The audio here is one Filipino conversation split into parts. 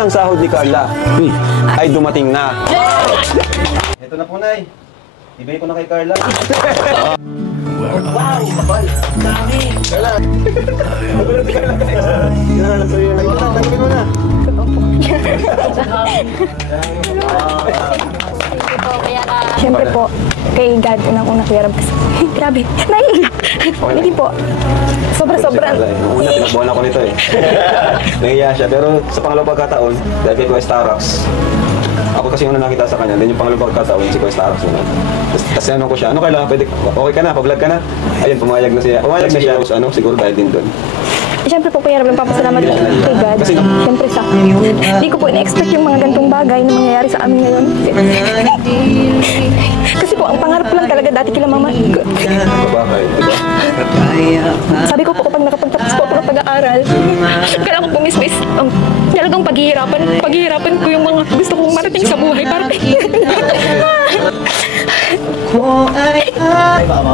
unang sahod ni Carla ay dumating na. Ito na po, Nay. Ibigay ko na kay Carla. Wow! Kapal! Dami! Carla! Nagulat si Carla, guys. Ginahanap sa'yo yung nagkita. Tanggapin mo na. Siyempre po, kay God, unang-unang kiyarap kasi. Grabe. Nay! Hindi po. Sobra-sobra. Una, tinabuhan ako nito eh. Nahiya siya. Pero sa pangalawang pagkataon, dahil kay Kuya Starox, ako kasi yung nakita sa kanya, then yung pangalawang pagkataon, si Kuya Starox yun. Tapos ano ko siya, ano kailangan, pwede, okay ka na, pa-vlog ka na. Ayun, pumayag na siya. Pumayag na siya, siguro dahil din doon. Siyempre po, kaya lang papasalamat kay God. Siyempre sa hindi ko po ina-expect yung mga gantong bagay na mangyayari sa amin ngayon. Kasi po, ang pangarap lang talaga dati kila mama. Bakit? Sabi ko po kapag nakapagtapos po ako ng pag-aaral, kailangan ko po miss talagang paghihirapan ko yung mga gusto kong marating sa buhay para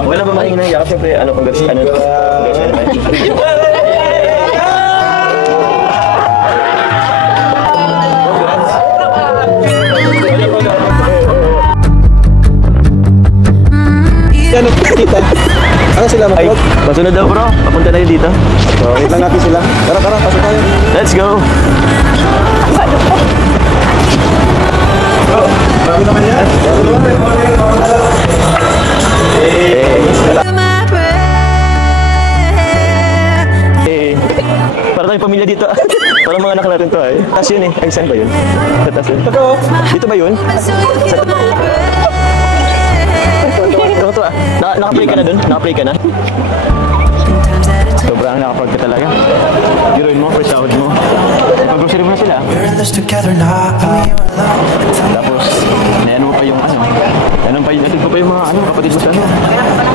wala ba maingin ng yakap? Siyempre, ano kung ano Ano kita? Ano sila ay, mag-vlog? masunod daw bro, papunta tayo dito. So, wait lang natin sila. Tara, pasok tayo. Let's go! Bro, bago naman yan. Para tayong pamilya dito. Parang mga anak natin to ay. Taas yun eh. Ay, saan ba yun? Sa taas yun. Dito ba yun? Ito ah. Naka-play ka na dun? Naka-play ka na? Sobrang nakapag ka talaga. Giroin mo, first sahod mo. Pag-grocery mo na sila. Tapos, naano pa yung ano. Naano pa yung, natin pa yung mga ano, kapatid mo sa ano.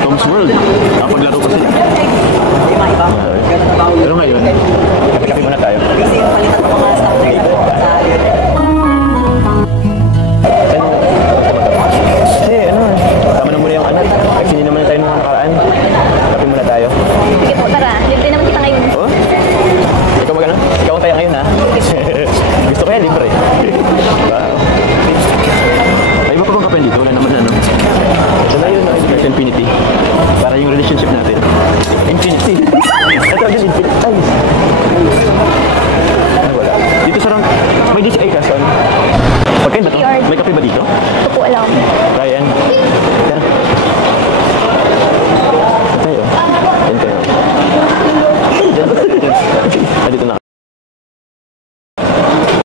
Tom's World. Nakapaglaro pa sila. Pero ngayon, kapi-kapi muna tayo. Kasi ano, tama na muna yung anak. Kasi hindi naman tayo nung nakaraan. Kapi muna tayo. sige po, tara. Libre naman kita ngayon. Oh? Ikaw magano? Ikaw ang tayo ngayon ha? Gusto ko yan, libre.